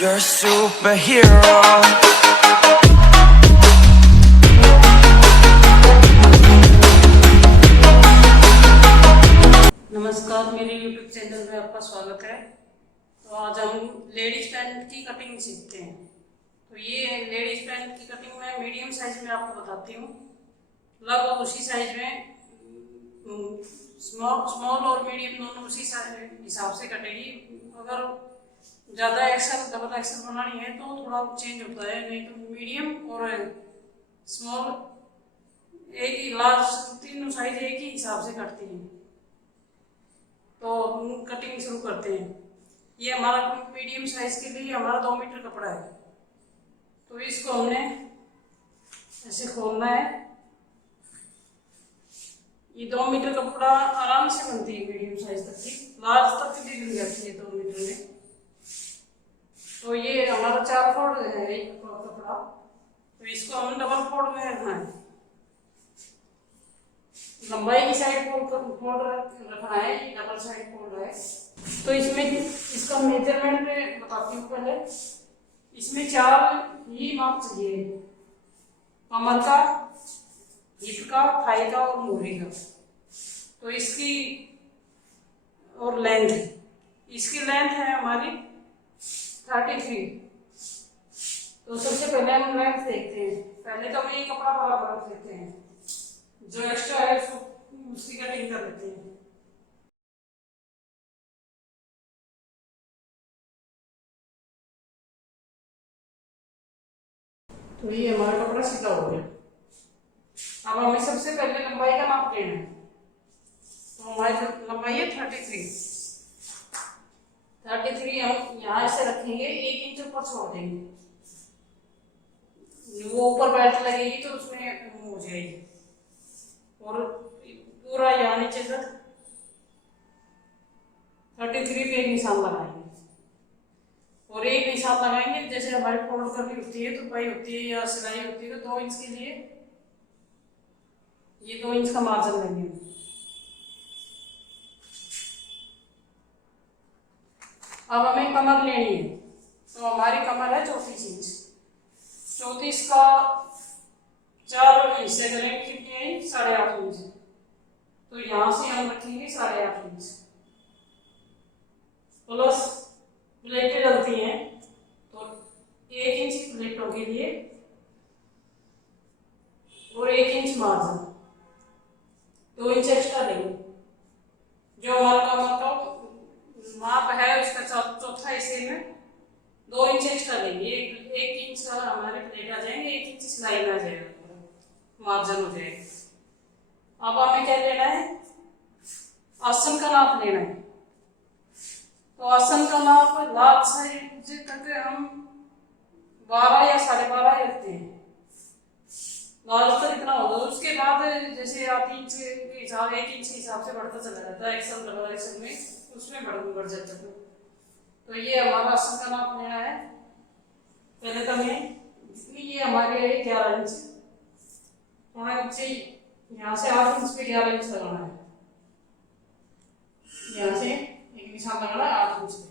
You're a superhero. नमस्कार, मेरे YouTube channel में आपका स्वागत है। तो आज हम लेडीज पैंट की कटिंग सीखते हैं। तो ये लेडीज पैंट की कटिंग में मीडियम साइज में आपको बताती हूँ। लगभग उसी साइज में स्मॉल और मीडियम दोनों उसी हिसाब से कटेगी। अगर ज़्यादा एक्सेल डबल एक्सेल बनानी है तो थोड़ा चेंज होता है, नहीं तो मीडियम और स्मॉल एक ही, लार्ज, तीनों साइज एक ही हिसाब से कटती हैं। तो कटिंग शुरू करते हैं। ये हमारा मीडियम साइज के लिए हमारा 2 मीटर कपड़ा है। तो इसको हमने ऐसे खोलना है। ये 2 मीटर कपड़ा आराम से बनती है मीडियम साइज तक की, लार्ज तक भी बन जाती है 2 मीटर में। तो ये हमारा 4 फोल्ड है एक कपड़ा, तो इसको हम डबल फोल्ड में रखना है। लंबाई की साइड फोल्ड रखना है, ये डबल साइड फोल्ड है। तो इसमें इसका मेजरमेंट बताती हूँ पहले। इसमें 4 ही माप चाहिए, कमर का, हिप का, थाई का और मोहरी का। तो इसकी और लेंथ, इसकी लेंथ है हमारी 33। तो सबसे पहले हम लेंथ देखते हैं। पहले तो हम ये कपड़ा बराबर रख लेते हैं, जो एक्स्ट्रा है उसकी कटिंग कर लेते हैं। तो ये हमारा कपड़ा सीधा हो गया। अब हमें सबसे पहले लंबाई का नाप लेना है। तो हमारी लंबाई है 33। हम यहाँ से रखेंगे, 1 इंच ऊपर छोड़ देंगे। वो ऊपर बेल्ट लगेगी तो उसमें हो जाएगी। और पूरा यहाँ नीचे तक 33 पे एक निशान लगाएंगे। और एक निशान लगाएंगे, जैसे हमारी फोल्ड करनी होती है, तुरपाई होती है या सिलाई होती है, तो 2 इंच के लिए ये 2 इंच का मार्जिन लेंगे। अब हमें कमर लेनी है। तो हमारी कमर है 34 इंच। 34 का 4 हिस्से करेंगे, कितनी आई? 8.5 इंच। तो यहां से हम रखेंगे 8.5 इंच प्लस प्लेटें डलती हैं, तो 1 इंच की प्लेटों के लिए और 1 इंच मार्जिन, 2 इंच एक्स्ट्रा लेंगे। जो हमारा कमर का माप है उसका चौथा हिस्से में 2 इंच एक्स्ट्रा लेंगे। 1 इंच का हमारे प्लेट आ जाएंगे, 1 इंच सिलाई में आ जाएगा, मार्जिन हो जाएगा। अब हमें क्या लेना है? आसन का नाप लेना है। तो आसन का नाप लार्ज साइज तक हम 12 या 12.5 रखते हैं। लार्ज तक इतना होगा। उसके बाद जैसे आप इंच के हिसाब, 1 इंच के हिसाब से बढ़ता चला जाता है एक्सल डबल एक्सल में, उसमें बढ़ जाता है। तो ये हमारा आसन का नाप लेना है। पहले तो हमें जितनी ये हमारे 11 इंच, थोड़ा नीचे यहाँ से 8 इंच पे 11 इंच लगाना है। यहाँ से एक निशान लगाना है 8 इंच पे,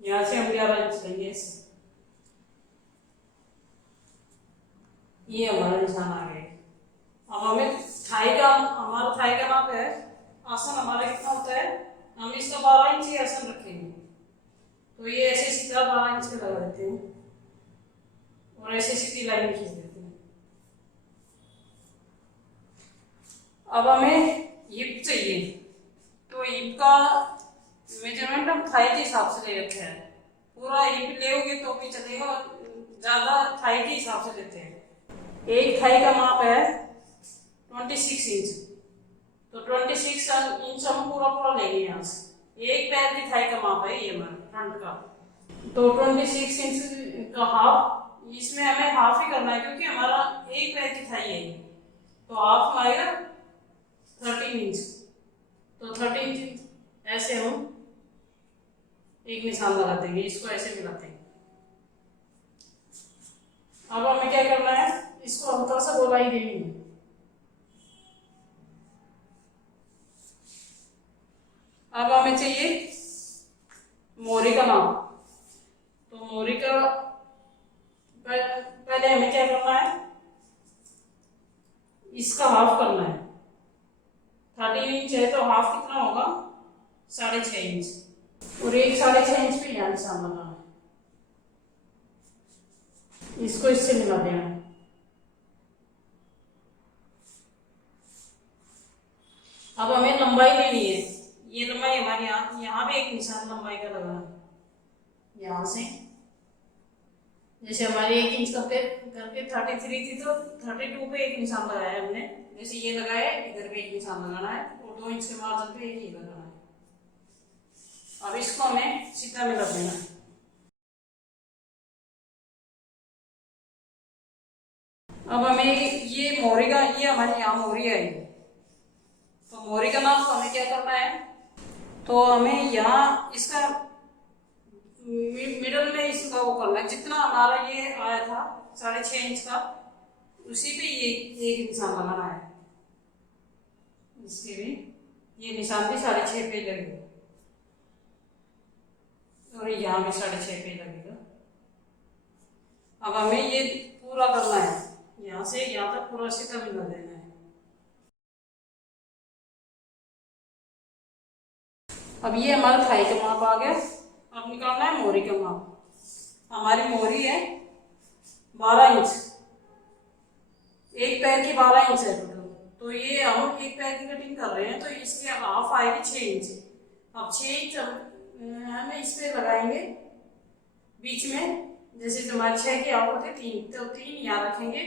यहाँ से हम 11 इंच लेंगे ऐसे। ये हमारा निशान आ गया। अब हमें हमारा थाई का नाप है। आसन हमारा कितना होता है? हम इसका 12 इंच ही आसन रखेंगे। तो ये ऐसे सीधा 12 इंच का लगा देते हैं और ऐसे सीधी लाइन खींच देते हैं। अब हमें हिप चाहिए। तो हिप का मेजरमेंट हम थाई के हिसाब से ले रखे हैं। पूरा हिप लेोगे तो भी चलेगा, ज्यादा थाई के हिसाब से लेते हैं। एक थाई का माप है 26 इंच। तो 26 इंच हम पूरा लेंगे यहाँ से। एक पैर की थाई का माप है ये हमारा फ्रंट का। तो 26 इंच का हाफ, इसमें हमें हाफ ही करना है क्योंकि हमारा एक पैर की थाई है। तो हाफ आएगा 13 इंच। तो 13 इंच ऐसे हम एक निशान लगा देंगे, इसको ऐसे मिलाते हैं। अब हमें क्या करना है? इसको हल्का सा गोलाई देनी है। अब हमें चाहिए मोहरी का नाप। मोरी का पहले हमें क्या करना है, इसका हाफ करना है। 13 इंच है तो हाफ कितना होगा, 6.5 इंच। और एक 6.5 इंच पे यहाँ निशान लगाना है, इसको इससे मिला देना है। अब हमें लंबाई लेनी है, ये लंबाई हमारी यहाँ भी एक निशान लंबाई का लगाना है। यहाँ से जैसे हमारी 1 इंच करके 33 थी तो 32 पे एक निशान लगाया हमने, जैसे ये लगाया, इधर पे एक निशान लगाना है और 2 इंच के मार्जिन पे एक ही लगाना है। अब इसको हमें सीधा मिला देना है। अब हमें ये मोरी का, ये हमारी यहाँ मोरी आएगी, तो मोरी का नाम तो हमें क्या करना है, तो हमें यहाँ इसका मिडल में इसका वो करना है, जितना हमारा ये आया था 6.5 इंच का, उसी पे ये एक निशान लगाना है। इसके भी ये निशान भी 6.5 पे लगेगा और यहाँ भी 6.5 पे लगेगा। अब हमें ये पूरा करना है, यहाँ से यहाँ तक पूरा सीधा मिला देना है। अब ये हमारा थाई का माप आ गया। अब निकालना है मोरी का माप। हमारी मोरी है 12 इंच, एक पैर की 12 इंच है टोटल, तो ये हम एक पैर की कटिंग कर रहे हैं तो इसके हाफ आएगी 6 इंच। अब 6 इंच हमें इस पे लगाएंगे बीच में, जैसे हमारे 6 की हाफ होते हैं 3, तो 3 यहाँ रखेंगे,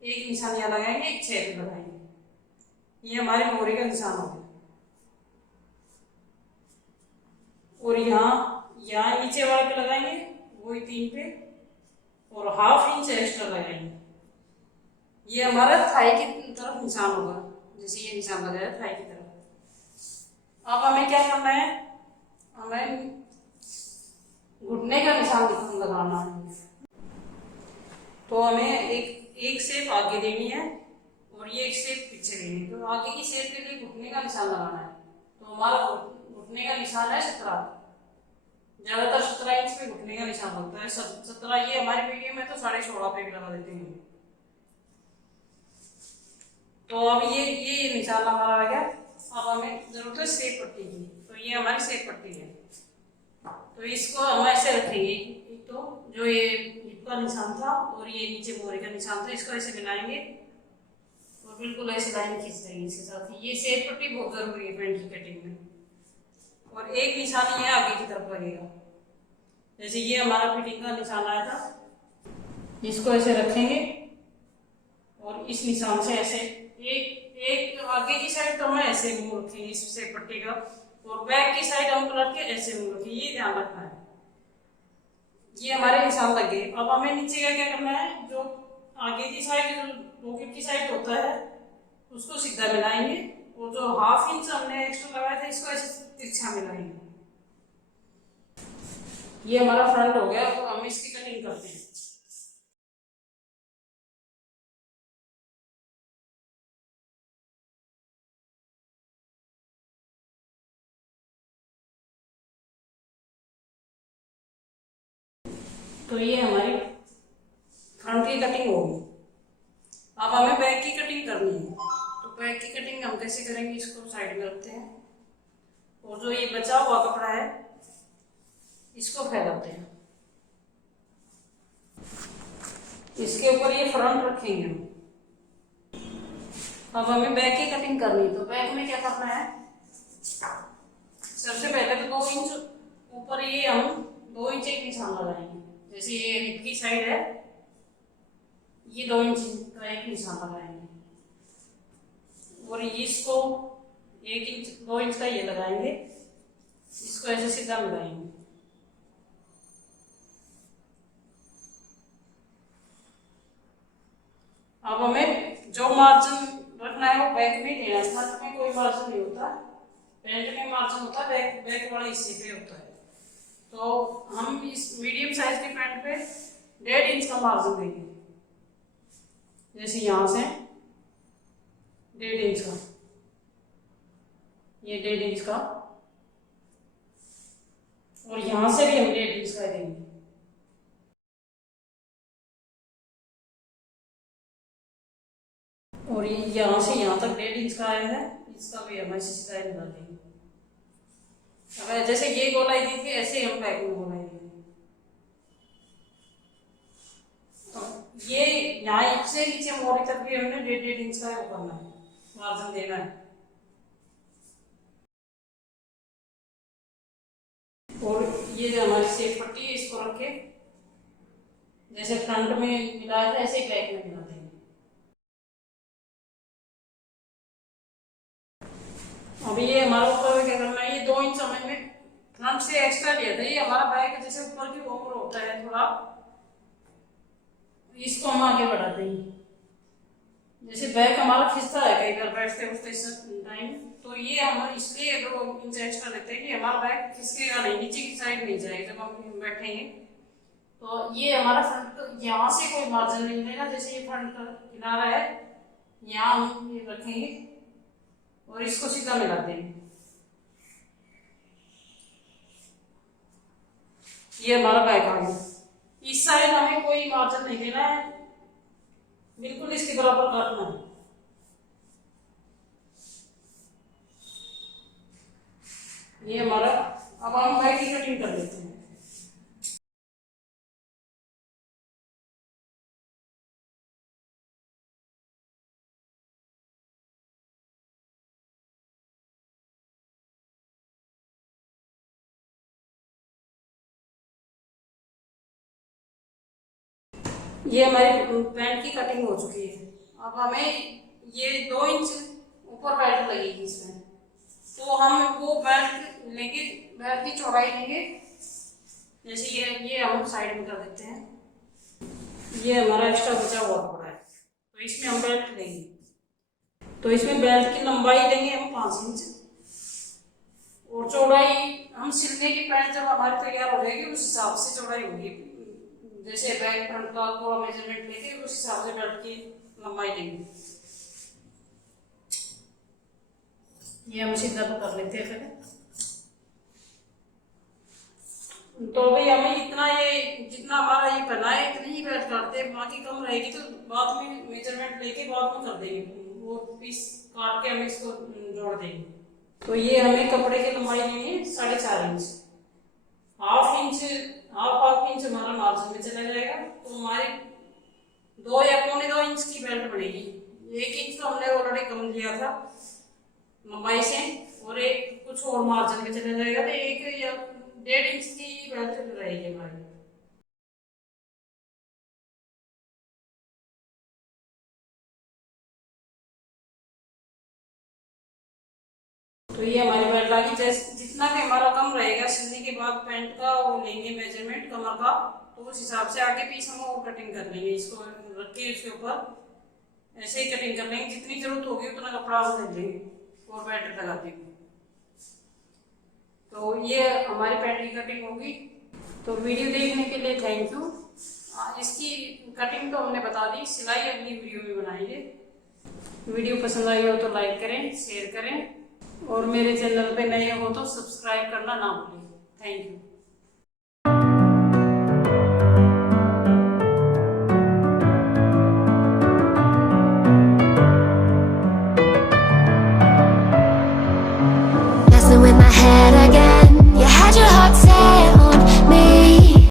एक निशान यहाँ लगाएंगे, एक 6 पे लगाएंगे। ये हमारी मोरी का निशान हो गया। और यहाँ नीचे वाले पे लगाएंगे वही 3 पे और हाफ इंच एक्स्ट्रा लगाएंगे। ये हमारा थाई की तरफ निशान होगा, जैसे ये निशान लगाया थाई की तरफ। अब हमें क्या करना है, हमें घुटने का निशान लगाना है। तो हमें एक शेप आगे देनी है और ये एक शेप पीछे देनी है। तो आगे की शेप के लिए घुटने का निशान लगाना है। तो हमारा घुटने का निशान है 17, ज्यादातर 17 इंच पे घुटने का निशान होता है। 17 ये हमारी वीडियो में तो 16.5 पे भी लगा देते हैं। तो अब ये निशान हमारा आ गया। अब हमें जरूरत है शेप पट्टी की, तो ये हमारी शेप पट्टी है। तो इसको हम ऐसे रखेंगे, एक तो जो ये हिप का निशान था और ये नीचे मोरी का निशान था, इसको ऐसे मिलाएंगे और बिल्कुल ऐसे लाइन खींच देंगे इसके साथ। ये शेप पट्टी बहुत जरूरी है पैंट की कटिंग में। और एक निशान ये आगे की तरफ लगेगा, जैसे ये हमारा फिटिंग का निशान आया था, इसको ऐसे रखेंगे और इस निशान से ऐसे एक आगे की साइड तो हम ऐसे मुंह रखेंगे इस शेप पट्टी का, और बैक की साइड हम पलट के ऐसे मुंह रखेंगे। ये ध्यान रखना है। ये हमारे निशान लग गए। अब हमें नीचे का क्या करना है, जो आगे की साइड जो पॉकेट की साइड होता है उसको सीधा मिलाएंगे और जो हाफ इंच हमने एक्स्ट्रा लगाया था इसको ऐसे तिरछा मिलाएंगे। ये हमारा फ्रंट हो गया। तो हम इसकी कटिंग करते हैं। तो ये हमारी फ्रंट की कटिंग होगी। अब हमें बैक की कटिंग करनी है। तो बैक की कटिंग हम कैसे करेंगे, इसको साइड में रखते हैं और जो ये बचा हुआ कपड़ा है इसको फैलाते हैं, इसके ऊपर ये फ्रंट रखेंगे हम। अब हमें बैक की कटिंग करनी है। तो बैक में क्या करना है, सबसे पहले तो 2 इंच ऊपर ये हम 2 इंच एक निशान लगाएंगे। जैसे ये हिप की साइड है, ये 2 इंच का एक निशान लगाएंगे और इसको 1 इंच 2 इंच का ये लगाएंगे, इसको ऐसे सीधा मिलाएंगे। अब हमें जो मार्जिन रखना है वो बैक में लेना है। फ्रंट में कोई मार्जिन नहीं होता, पैंट में मार्जिन होता है, बैक वाले हिस्से पे होता है। तो हम इस मीडियम साइज के पैंट पे 1.5 इंच का मार्जिन देंगे। जैसे यहाँ से 1.5 इंच का, ये 1.5 इंच का, और यहाँ से भी हम 1.5 इंच का देंगे। और ये यहाँ से यहाँ तक 1.5 इंच का आया है, इसका भी हम ऐसे सिलाई लगा देंगे। अब जैसे ये गोलाई दी थी ऐसे हम बैक में गोलाई देंगे। ये यहाँ से नीचे मोड़ी तक भी हमने 1.5 इंच का वो करना है, मार्जिन देना है। और ये जो हमारी सेफ पट्टी है इसको रख के जैसे फ्रंट में मिलाया था ऐसे बैक में मिला देंगे। अभी ये हमारा ऊपर क्या करना है, ये 2 इंच हमने फ्रंट से एक्स्ट्रा लिया था, ये हमारा बैक जैसे ऊपर की ऊपर होता है थोड़ा, इसको हम आगे बढ़ा देंगे। जैसे बैक हमारा खिंचता है कई बार बैठते उठते टाइम, तो ये हम इसलिए 2 इंच एक्स्ट्रा लेते हैं कि हमारा बैक खिसकेगा नहीं, नीचे की साइड नहीं जाएगा जब हम बैठेंगे। तो ये हमारा फ्रंट यहाँ से कोई मार्जिन नहीं लेना, जैसे ये फ्रंट का किनारा है यहाँ हम ये रखेंगे और इसको सीधा मिला देंगे। ये हमारा बैक आ गया। इस साइड हमें कोई मार्जिन नहीं देना है, बिल्कुल इसके बराबर काटना है। ये हमारा, अब हम बैक की कटिंग कर लेते हैं। ये हमारी पैंट की कटिंग हो चुकी है। अब हमें ये 2 इंच ऊपर बेल्ट लगेगी इसमें, तो हम वो बेल्ट लेंगे, बेल्ट की चौड़ाई लेंगे। जैसे ये हम साइड में कर देते हैं। ये हमारा एक्स्ट्रा बचा हुआ कपड़ा है, तो इसमें हम बेल्ट लेंगे। तो इसमें बेल्ट की लंबाई लेंगे हम 5 इंच और चौड़ाई हम सिलने की पैंट जब हमारी तैयार हो जाएगी उस हिसाब से चौड़ाई होगी। जैसे बैक फ्रंट का थोड़ा मेजरमेंट लेके उस हिसाब से बेल्ट की लंबाई लेंगे। ये हम सीधा कर लेते हैं पहले। तो भाई हमें इतना, ये जितना हमारा ये पहना है इतनी ही बेल्ट काटते हैं, बाकी कम रहेगी तो बाद में मेजरमेंट लेके बाद में कर देंगे, वो पीस काट के हम इसको जोड़ देंगे। तो ये हमें कपड़े की लंबाई लेंगे 4.5 इंच, हाफ इंच हमारा मार्जिन में चला जाएगा। तो हमारी 2 या 2.25 इंच की बेल्ट बनेगी। 1 इंच तो हमने ऑलरेडी कम लिया था लंबाई से, और एक कुछ और मार्जिन में चला जाएगा, तो 1 या 1.5 इंच की बेल्ट रहेगी हमारी। तो ये हमारी बेल्ट आ गई। जैसे जितना भी हमारा कम रहेगा सिलने के बाद पैंट का वो लेंगे मेजरमेंट कमर का, तो उस हिसाब से आगे पीस हम और कटिंग कर लेंगे। इसको रख के उसके ऊपर ऐसे ही कटिंग कर लेंगे, जितनी जरूरत होगी उतना कपड़ा ले लेंगे और बेल्ट लगा देंगे। तो ये हमारी पैंट की कटिंग होगी। तो वीडियो देखने के लिए थैंक यू। इसकी कटिंग तो हमने बता दी, सिलाई अगली वीडियो में बनाएंगे। वीडियो पसंद आई हो तो लाइक करें, शेयर करें, और मेरे चैनल पे नए हो तो सब्सक्राइब करना ना भूलें। Thank you.